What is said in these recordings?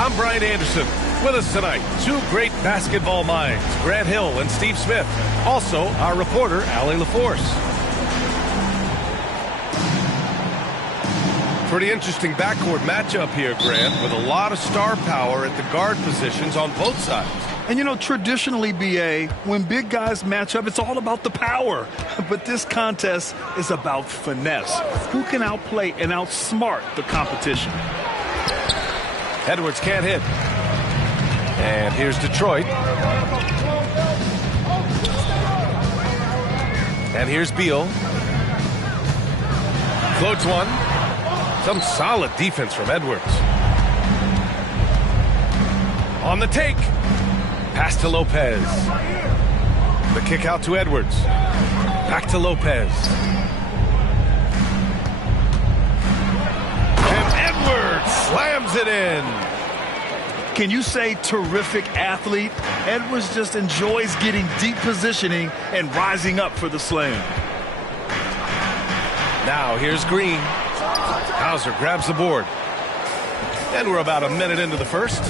I'm Brian Anderson. With us tonight, two great basketball minds, Grant Hill and Steve Smith. Also, our reporter, Allie LaForce. Pretty interesting backcourt matchup here, Grant, with a lot of star power at the guard positions on both sides. And, you know, traditionally, B.A., when big guys match up, it's all about the power. But this contest is about finesse. Who can outplay and outsmart the competition? Edwards can't hit. And here's Detroit. And here's Beal. Floats one. Some solid defense from Edwards. On the take. Pass to Lopez. The kick out to Edwards. Back to Lopez. And Edwards slams it in. Can you say terrific athlete? Edwards just enjoys getting deep positioning and rising up for the slam. Now here's Green. Hauser grabs the board. And we're about a minute into the first.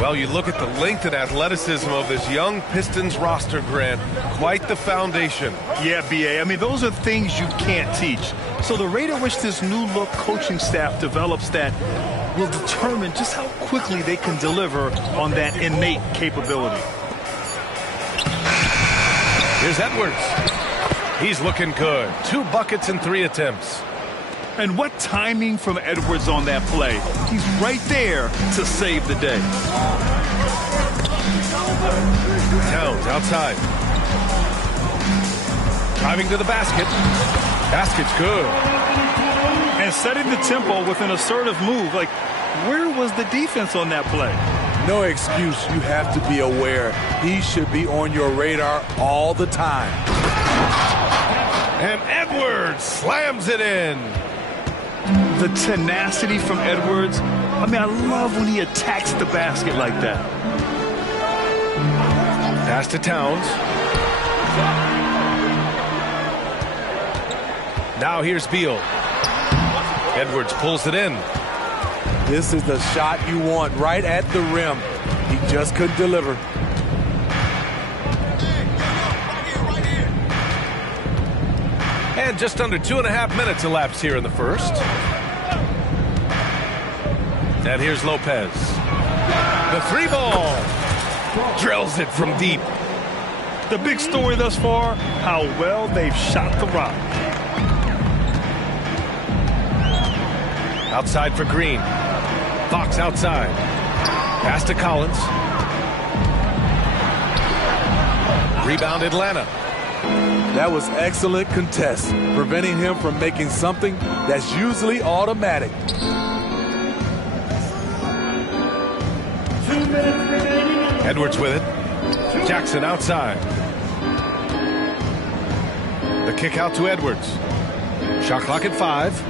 Well, you look at the length and athleticism of this young Pistons roster, Grant. Quite the foundation. Yeah, B.A. I mean, those are things you can't teach. So the rate at which this new look coaching staff develops that will determine just how quickly they can deliver on that innate capability. Here's Edwards. He's looking good. 2 buckets in 3 attempts. And what timing from Edwards on that play. He's right there to save the day. Towns outside. Driving to the basket. Basket's good. And setting the tempo with an assertive move. Like, where was the defense on that play? No excuse. You have to be aware. He should be on your radar all the time. And Edwards slams it in. The tenacity from Edwards. I mean, I love when he attacks the basket like that. Pass to Towns. Now here's Beal. Edwards pulls it in. This is the shot you want right at the rim. He just couldn't deliver. And just under 2.5 minutes elapsed here in the first. And here's Lopez. The 3-ball. Drills it from deep. The big story thus far, how well they've shot the rock. Outside for Green. Fox outside. Pass to Collins. Rebound Atlanta. That was excellent contest, preventing him from making something that's usually automatic. 2 minutes remaining. Edwards with it. Jackson outside. The kick out to Edwards. Shot clock at 5.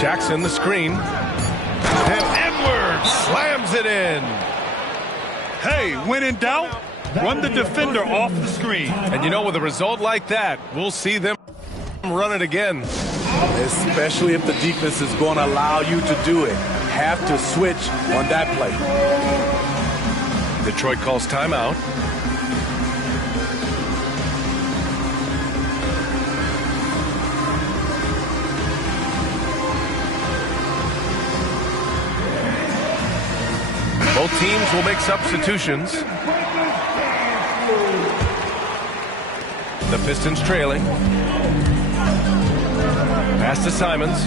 Jackson the screen. And Edwards slams it in. Hey, when in doubt, run the defender off the screen. And you know, with a result like that, we'll see them run it again. Especially if the defense is going to allow you to do it. Have to switch on that play. Detroit calls timeout. Both teams will make substitutions. The Pistons trailing. Pass to Simons.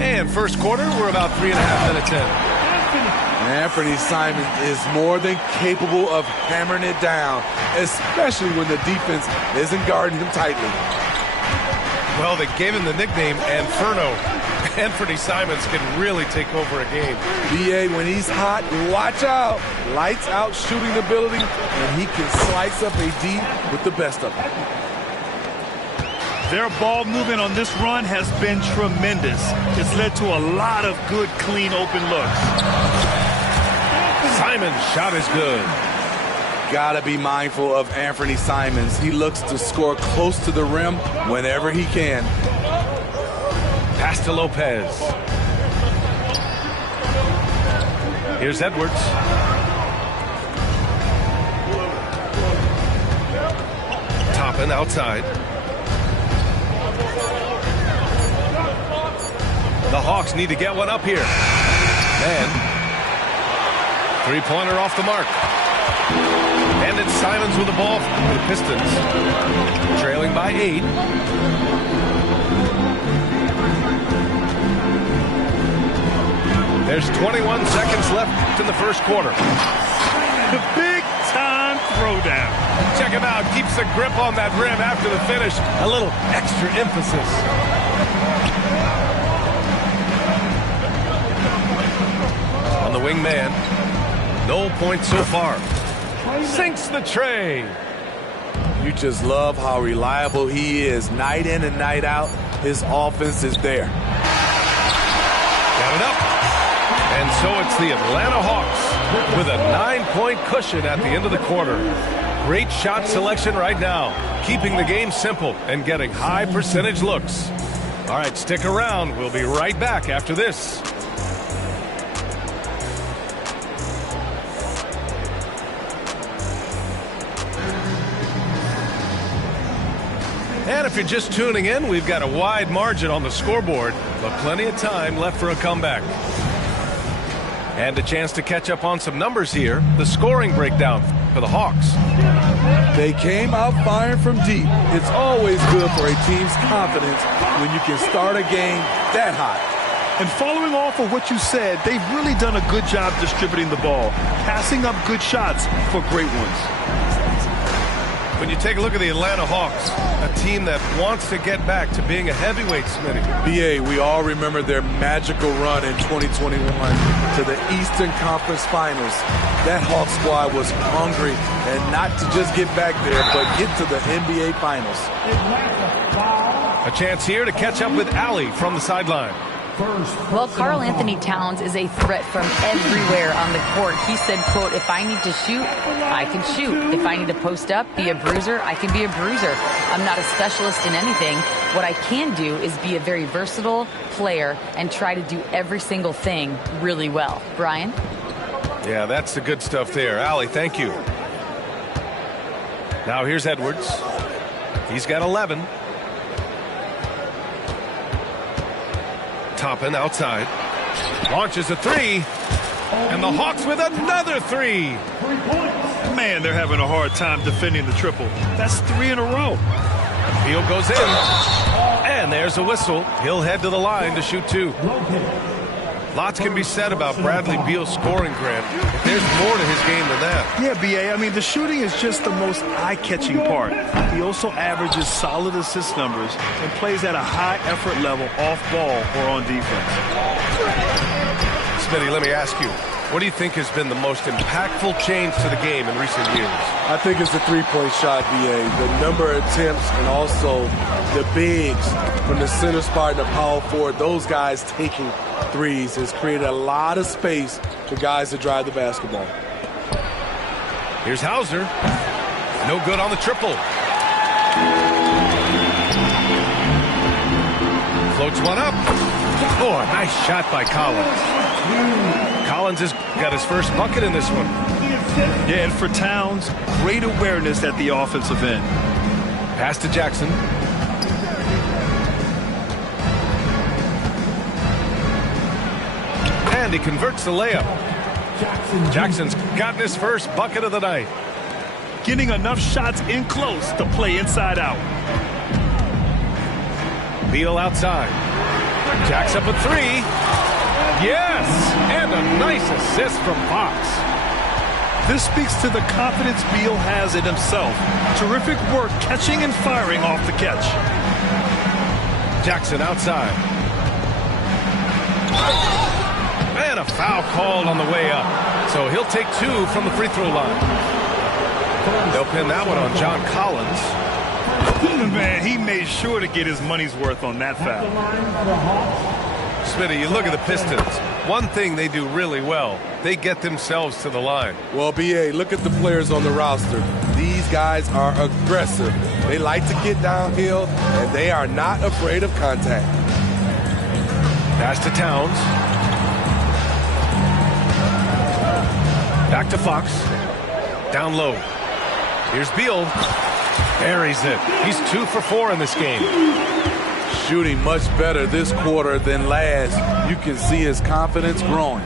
And first quarter, we're about 3.5 minutes in. Anthony Simons is more than capable of hammering it down, especially when the defense isn't guarding him tightly. Well, they gave him the nickname Inferno. Anthony Simons can really take over a game. B.A., when he's hot, watch out. Lights out shooting ability, and he can slice up a D with the best of them. Their ball movement on this run has been tremendous. It's led to a lot of good, clean, open looks. Simons' shot is good. Gotta be mindful of Anthony Simons. He looks to score close to the rim whenever he can. Pass to Lopez. Here's Edwards. Toppin outside. The Hawks need to get one up here. And three-pointer off the mark. And it's Simons with the ball for the Pistons. Trailing by 8. There's 21 seconds left in the first quarter. The big-time throwdown. Check him out. Keeps the grip on that rim after the finish. A little extra emphasis. On the wing man. No points so far. Sinks the tray. You just love how reliable he is. Night in and night out, his offense is there. Got it up. And so it's the Atlanta Hawks with a 9-point cushion at the end of the quarter. Great shot selection right now, keeping the game simple and getting high percentage looks. All right, stick around. We'll be right back after this. And if you're just tuning in, we've got a wide margin on the scoreboard, but plenty of time left for a comeback. And a chance to catch up on some numbers here. The scoring breakdown for the Hawks. They came out firing from deep. It's always good for a team's confidence when you can start a game that hot. And following off of what you said, they've really done a good job distributing the ball, passing up good shots for great ones. When you take a look at the Atlanta Hawks, a team that wants to get back to being a heavyweight, Smitty. BA, we all remember their magical run in 2021 to the Eastern Conference Finals. That Hawk squad was hungry, and not to just get back there, but get to the NBA Finals. A chance here to catch up with Allie from the sideline. Well, Karl Anthony Towns is a threat from everywhere on the court. He said, quote, if I need to shoot, I can shoot. If I need to post up, be a bruiser, I can be a bruiser. I'm not a specialist in anything. What I can do is be a very versatile player and try to do every single thing really well. Brian? Yeah, that's the good stuff there. Allie, thank you. Now here's Edwards. He's got 11. Toppin outside. Launches a three. And the Hawks with another three. Man, they're having a hard time defending the triple. That's 3 in a row. Beal goes in. And there's a whistle. He'll head to the line to shoot 2. Lots can be said about Bradley Beal's scoring, Grant. But there's more to his game than that. Yeah, B.A., I mean, the shooting is just the most eye-catching part. He also averages solid assist numbers and plays at a high effort level off ball or on defense. Smitty, let me ask you, what do you think has been the most impactful change to the game in recent years? I think it's the three-point shot, BA. The number of attempts and also the bigs from the center spot and the power forward, those guys taking threes has created a lot of space for guys to drive the basketball. Here's Hauser. No good on the triple. Floats one up. Oh, a nice shot by Collins. Collins has got his first bucket in this one. Yeah, and for Towns, great awareness at the offensive end. Pass to Jackson. And he converts the layup. Jackson's gotten his first bucket of the night. Getting enough shots in close to play inside out. Beal outside. Jacks up a three. Yes! And a nice assist from Fox. This speaks to the confidence Beal has in himself. Terrific work catching and firing off the catch. Jackson outside. And a foul called on the way up. So he'll take 2 from the free throw line. They'll pin that one on John Collins. Man, he made sure to get his money's worth on that foul. Smitty, you look at the Pistons. One thing they do really well, they get themselves to the line. Well, BA, look at the players on the roster. These guys are aggressive. They like to get downhill, and they are not afraid of contact. Pass to Towns. Back to Fox. Down low. Here's Beal. Buries it. He's 2 for 4 in this game. Shooting much better this quarter than last. You can see his confidence growing.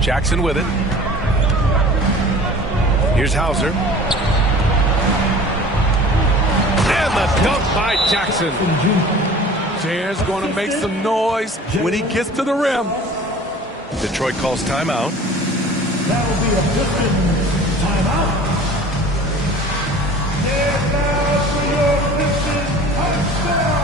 Jackson with it. Here's Hauser. And the dunk by Jackson. Jaren's going to make some noise when he gets to the rim. Detroit calls timeout. That will be a Pistons timeout. And now for your Pistons touchdown.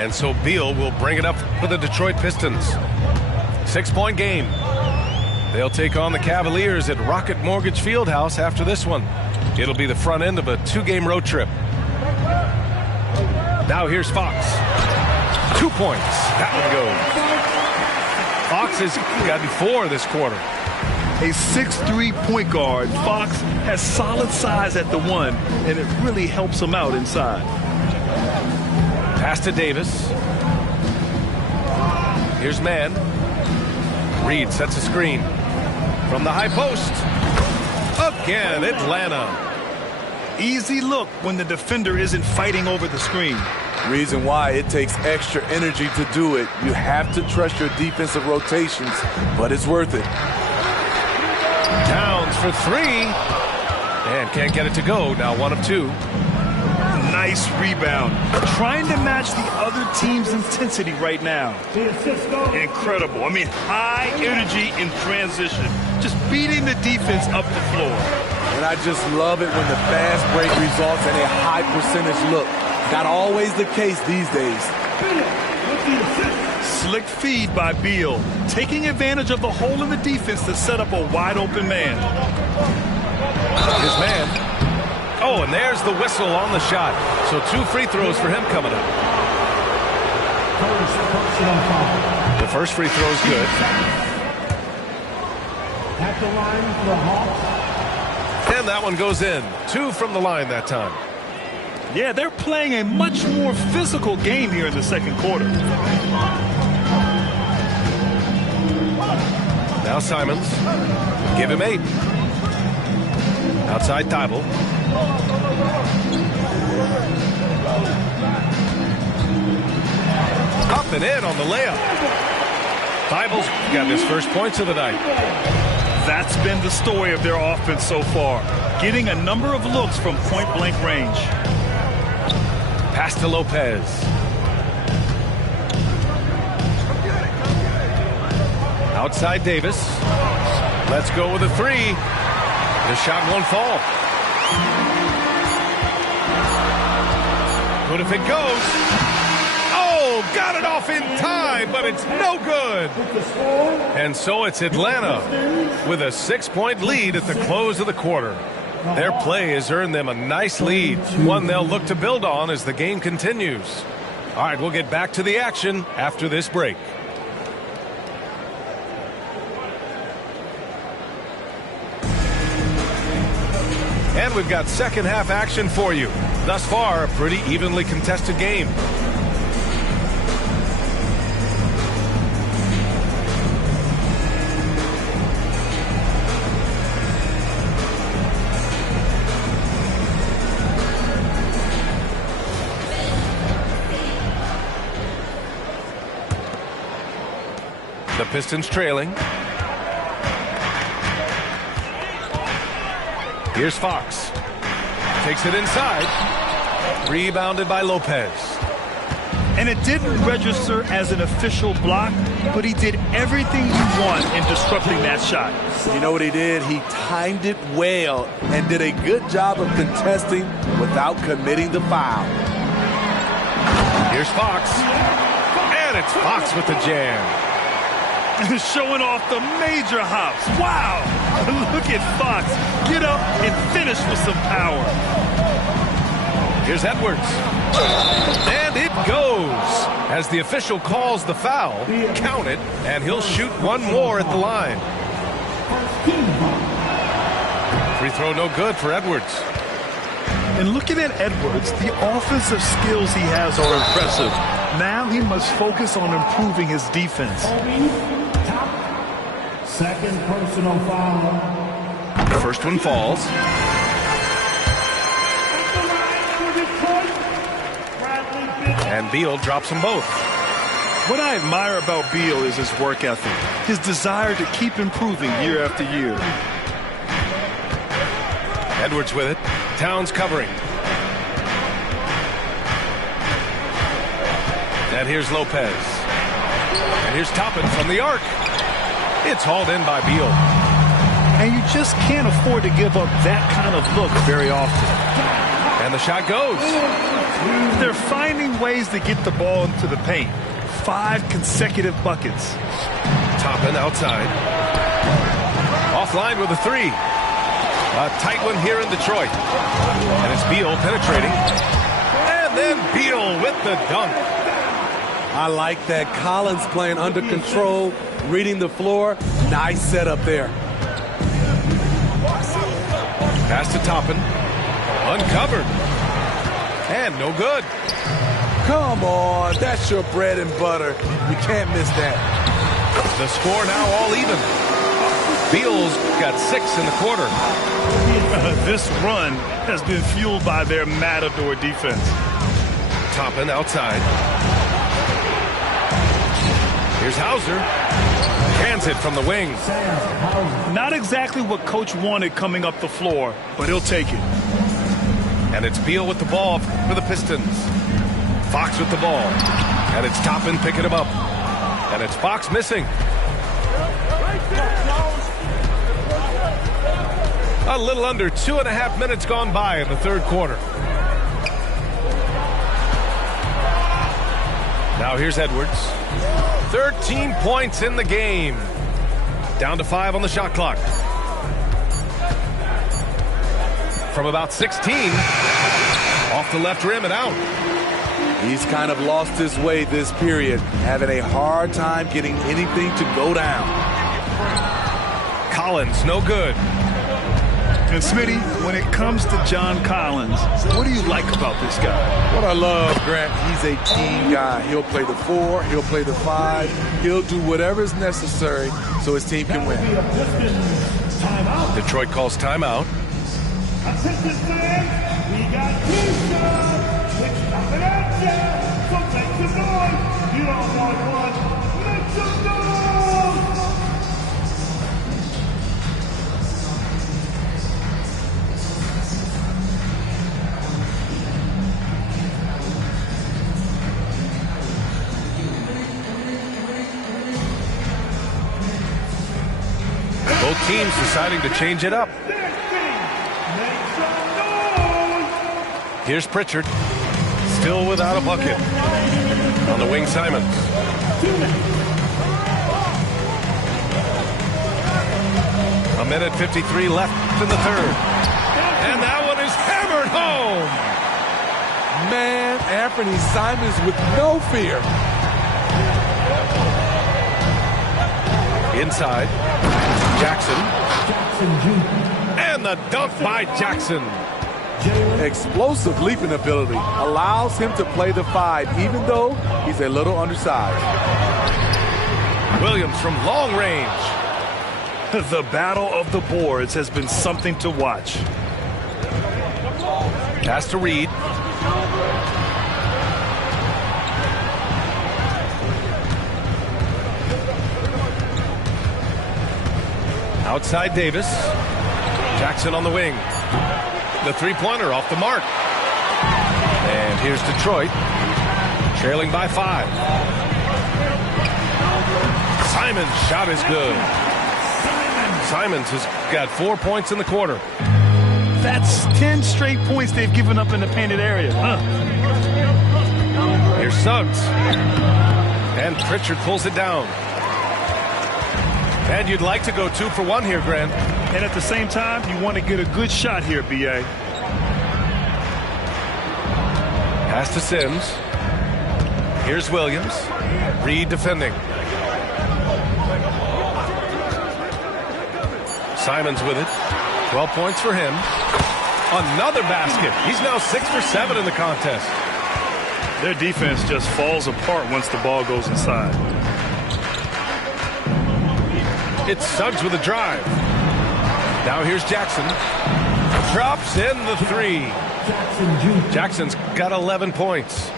And so Beal will bring it up for the Detroit Pistons. 6-point game. They'll take on the Cavaliers at Rocket Mortgage Fieldhouse after this one. It'll be the front end of a 2-game road trip. Now here's Fox. 2 points. That one goes. Fox has gotten 4 this quarter. A 6'3" point guard, Fox has solid size at the 1, and it really helps him out inside. Pass to Davis. Here's Mann. Reed sets a screen. From the high post. Again, Atlanta. Easy look when the defender isn't fighting over the screen. Reason why it takes extra energy to do it. You have to trust your defensive rotations, but it's worth it. Towns for 3. And can't get it to go. Now 1 of 2. Nice rebound. Trying to match the other team's intensity right now. Incredible. I mean, high energy in transition. Just beating the defense up the floor. And I just love it when the fast break results in a high percentage look. Not always the case these days. Slick feed by Beal. Taking advantage of the hole in the defense to set up a wide open man. His man. Oh, and there's the whistle on the shot. So 2 free throws for him coming up. The first free throw is good. At the line for the Hawks. And that one goes in. 2 from the line that time. Yeah, they're playing a much more physical game here in the second quarter. Now Simons. Give him 8. Outside Thibault. Up and in on the layup. Thibault's got his first points of the night. That's been the story of their offense so far. Getting a number of looks from point-blank range. Pass to Lopez. Outside Davis. Let's go with a 3. The shot won't fall. But if it goes, oh, got it off in time, but it's no good. And so it's Atlanta with a 6-point lead at the close of the quarter. Their play has earned them a nice lead, one they'll look to build on as the game continues. All right, we'll get back to the action after this break. And we've got second half action for you. Thus far, a pretty evenly contested game. The Pistons trailing. Here's Fox. Takes it inside. Rebounded by Lopez. And it didn't register as an official block, but he did everything you want in disrupting that shot. You know what he did? He timed it well and did a good job of contesting without committing the foul. Here's Fox. And it's Fox with the jam. Showing off the major hops. Wow! Look at Fox. Get up and finish with some power. Here's Edwards. And it goes. As the official calls the foul, count it, and he'll shoot one more at the line. Free throw no good for Edwards. And looking at Edwards, the offensive skills he has are impressive. Now he must focus on improving his defense. Second personal foul. The first one falls. And Beal drops them both. What I admire about Beal is his work ethic, his desire to keep improving year after year. Edwards with it. Towns covering. And here's Lopez. And here's Toppin from the arc. It's hauled in by Beal. And you just can't afford to give up that kind of look very often. And the shot goes. They're finding ways to get the ball into the paint. 5 consecutive buckets. Toppin outside. Offline with a 3. A tight one here in Detroit. And it's Beal penetrating. And then Beal with the dunk. I like that. Collins playing under control, reading the floor. Nice setup there. Pass to Toppin. Uncovered. And no good. Come on, that's your bread and butter. You can't miss that. The score now all even. Beal's got 6 in the quarter. This run has been fueled by their matador defense. Toppin outside. Here's Hauser. Hands it from the wing. Not exactly what coach wanted coming up the floor, but he'll take it. And it's Beal with the ball for the Pistons. Fox with the ball. And it's Toppin picking him up. And it's Fox missing. A little under 2.5 minutes gone by in the third quarter. Now here's Edwards. 13 points in the game. Down to 5 on the shot clock. From about 16. Off the left rim and out. He's kind of lost his way this period, having a hard time getting anything to go down. Collins, no good. And Smitty, when it comes to John Collins, what do you like about this guy? What I love, Grant, he's a team guy. He'll play the 4, he'll play the 5, he'll do whatever is necessary so his team can win. Detroit calls timeout. Attention fans, we got 2 shots. It's nothing at you. So make some noise. You don't want one. Make some noise. Both teams deciding to change it up. Here's Pritchard. Still without a bucket. On the wing, Simons. A minute 53 left in the third. And that one is hammered home. Man, Anthony Simons with no fear. Inside. Jackson. And the dunk by Jackson. Explosive leaping ability allows him to play the 5, even though he's a little undersized. Williams from long range. The battle of the boards has been something to watch. Pass to Reed. Outside Davis. Jackson on the wing. The three-pointer off the mark. And here's Detroit, trailing by 5. Simon's shot is good. Simons has got 4 points in the quarter. That's 10 straight points they've given up in the painted area. Here's Suggs. And Pritchard pulls it down. And you'd like to go 2 for 1 here, Grant. And at the same time, you want to get a good shot here, B.A. Pass to Sims. Here's Williams. Reed defending. Simons with it. 12 points for him. Another basket. He's now 6 for 7 in the contest. Their defense just falls apart once the ball goes inside. It's Suggs with a drive. Now here's Jackson. Drops in the 3. Jackson's got 11 points.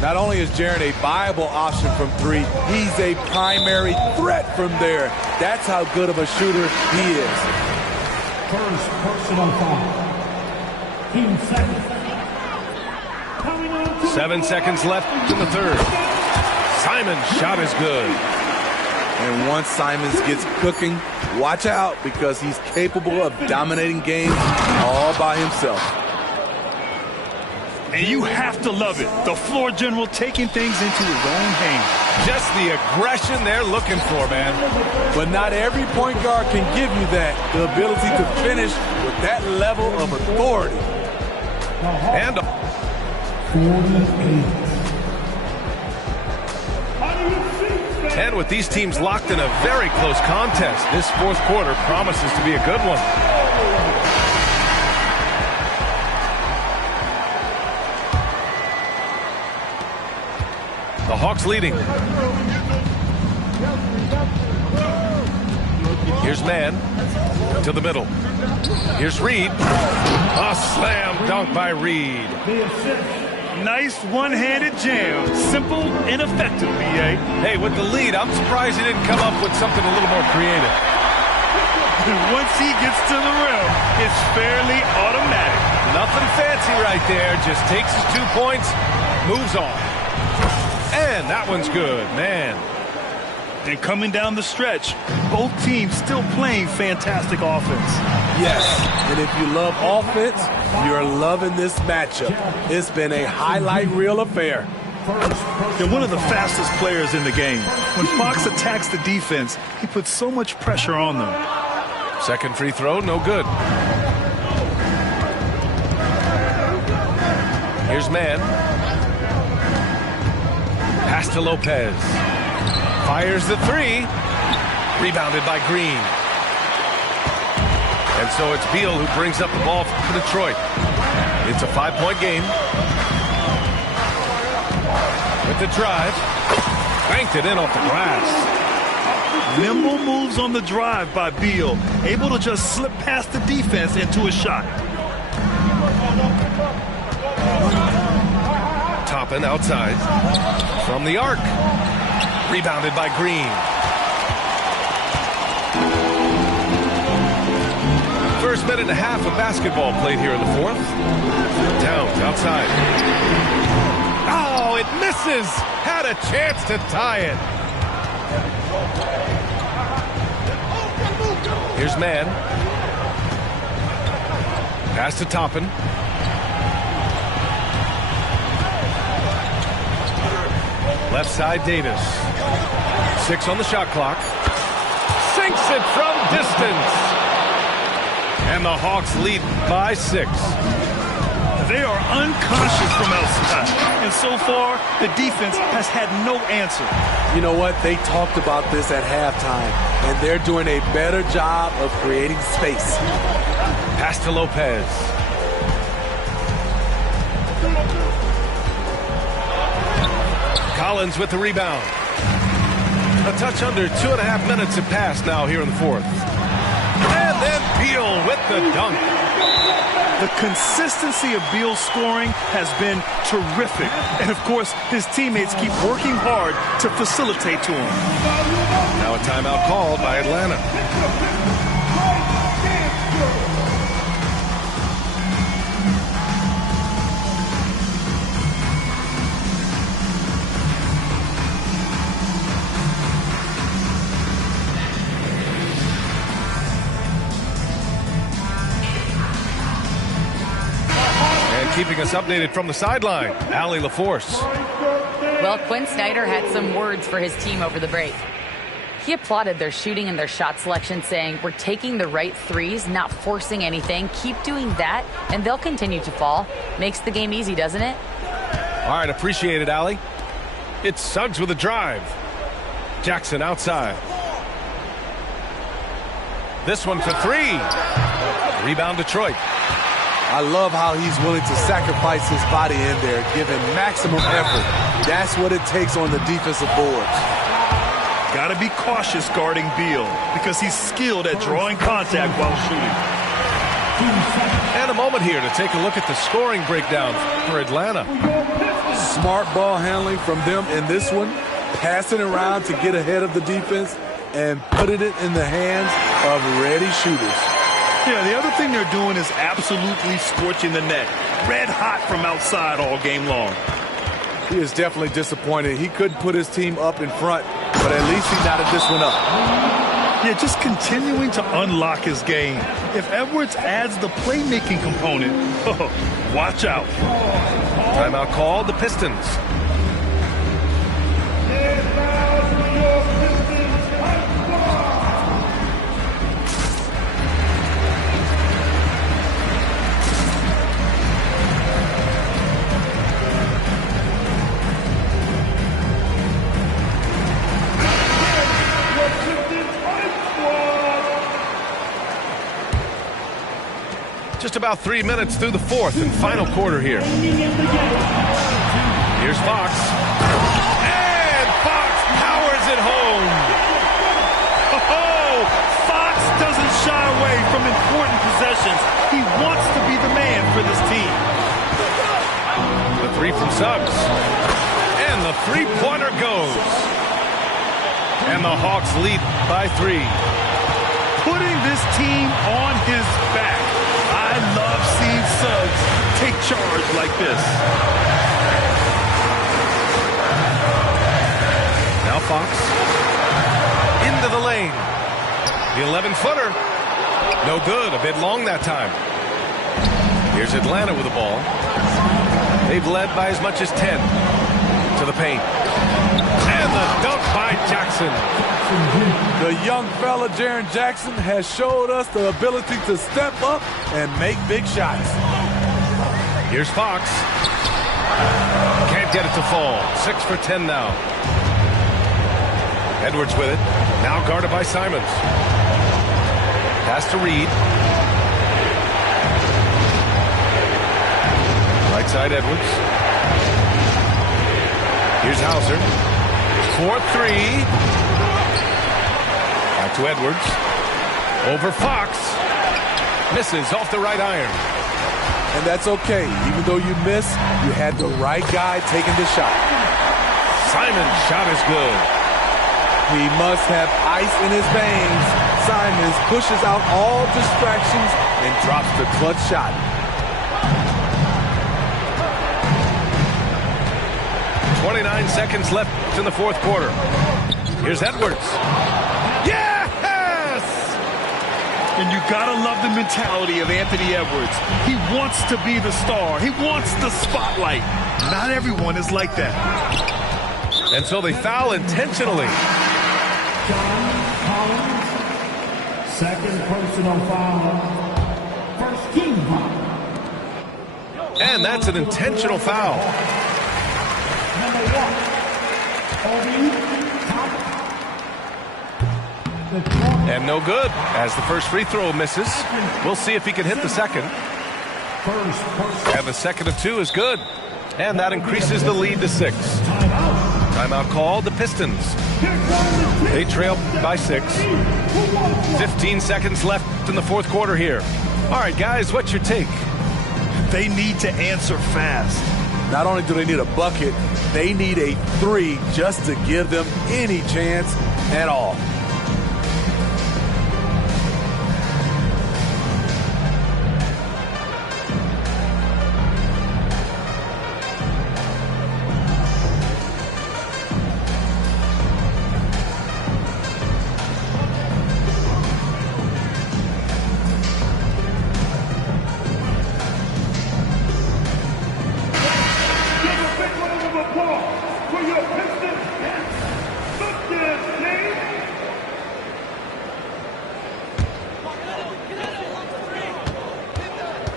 Not only is Jaren a viable option from 3, he's a primary threat from there. That's how good of a shooter he is. First personal foul. Team 7 seconds left in the third. Simon's shot is good. And once Simons gets cooking, watch out, because he's capable of dominating games all by himself. And you have to love it. The floor general taking things into his own hands. Just the aggression they're looking for, man. But not every point guard can give you that, the ability to finish with that level of authority. And 48. And with these teams locked in a very close contest, this fourth quarter promises to be a good one. The Hawks leading. Here's Mann to the middle. Here's Reed. A slam dunk by Reed. Nice one-handed jam. Simple and effective, B.A. Hey, with the lead, I'm surprised he didn't come up with something a little more creative. Once he gets to the rim, it's fairly automatic. Nothing fancy right there. Just takes his 2 points, moves on. And that one's good, man. And coming down the stretch, both teams still playing fantastic offense. Yes, and if you love offense, you're loving this matchup. It's been a highlight reel affair. They're one of the fastest players in the game. When Fox attacks the defense, he puts so much pressure on them. Second free throw, no good. Here's Mann. Pass to Lopez. Fires the 3. Rebounded by Green. And so it's Beal who brings up the ball for Detroit. It's a 5-point game. With the drive. Banked it in off the glass. Nimble moves on the drive by Beal. Able to just slip past the defense into a shot. Toppin outside. From the arc. Rebounded by Green. First minute and a half of basketball played here in the fourth. Towns outside. Oh, it misses. Had a chance to tie it. Here's Mann. Pass to Toppin. Left side, Davis. 6 on the shot clock. Sinks it from distance. And the Hawks lead by 6. They are unconscious from outside. And so far, the defense has had no answer. You know what? They talked about this at halftime, and they're doing a better job of creating space. Pass to Lopez. Collins with the rebound. A touch under 2.5 minutes have passed now here in the fourth. And then Beal with the dunk. The consistency of Beal's scoring has been terrific. And, of course, his teammates keep working hard to facilitate to him. Now a timeout called by Atlanta. keeping us updated from the sideline, Allie LaForce. Well, Quinn Snyder had some words for his team over the break. He applauded their shooting and their shot selection, saying, "We're taking the right threes, not forcing anything. Keep doing that, and they'll continue to fall." Makes the game easy, doesn't it? All right, appreciate it, Allie. It's Suggs with a drive. Jackson outside. This one for three. Rebound Detroit. I love how he's willing to sacrifice his body in there, giving maximum effort. That's what it takes on the defensive boards. Got to be cautious guarding Beal because he's skilled at drawing contact while shooting. And a moment here to take a look at the scoring breakdown for Atlanta. Smart ball handling from them in this one, passing around to get ahead of the defense and putting it in the hands of ready shooters. Yeah, the other thing they're doing is absolutely scorching the net. Red hot from outside all game long. He is definitely disappointed. He couldn't put his team up in front, but at least he knotted this one up. Yeah, just continuing to unlock his game. If Edwards adds the playmaking component, watch out. Timeout called, the Pistons. Just about 3 minutes through the fourth and final quarter here. Here's Fox. And Fox powers it home. Oh, Fox doesn't shy away from important possessions. He wants to be the man for this team. The three from Suggs. And the three-pointer goes. And the Hawks lead by 3. Putting this team on his back. I love seeing Suggs take charge like this. Now Fox. Into the lane. The 11-footer. No good. A bit long that time. Here's Atlanta with the ball. They've led by as much as 10. To the paint. And the dunk by Jackson. The young fella, Jaren Jackson, has showed us the ability to step up and make big shots. Here's Fox. Can't get it to fall. 6 for 10 now. Edwards with it. Now guarded by Simons. Pass to Reed. Right side Edwards. Here's Hauser. 4-3. Back to Edwards. Over Fox. Misses off the right iron. And that's okay. Even though you miss, you had the right guy taking the shot. Simon's shot is good. He must have ice in his veins. Simons pushes out all distractions and drops the clutch shot. .29 seconds left in the fourth quarter. Here's Edwards. Yes! And you gotta love the mentality of Anthony Edwards. He wants to be the star. He wants the spotlight. Not everyone is like that. And so they foul intentionally. John Collins, second personal foul, first team foul. And that's an intentional foul. Number 1, Obi Toppin. And no good, as the first free throw misses. We'll see if he can hit the second. And the second of 2 is good. And that increases the lead to 6. Timeout called, the Pistons. They trail by 6. 15 seconds left in the fourth quarter here. All right, guys, what's your take? They need to answer fast. Not only do they need a bucket, they need a 3 just to give them any chance at all.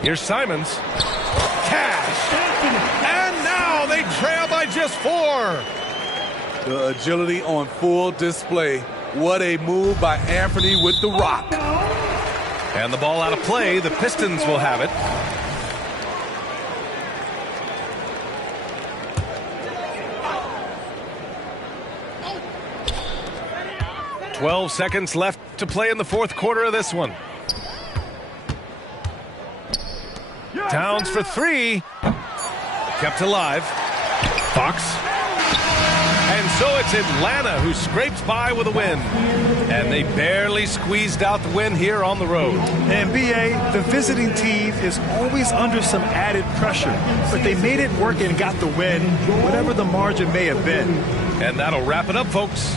Here's Simons. Cash. And now they trail by just 4. The agility on full display. What a move by Anthony with the rock. And the ball out of play. The Pistons will have it. "12 seconds left to play in the fourth quarter of this one. Towns for 3. Kept alive. Fox. And so it's Atlanta who scrapes by with a win. And they barely squeezed out the win here on the road. And BA, the visiting team is always under some added pressure, but they made it work and got the win, whatever the margin may have been. And that'll wrap it up, folks.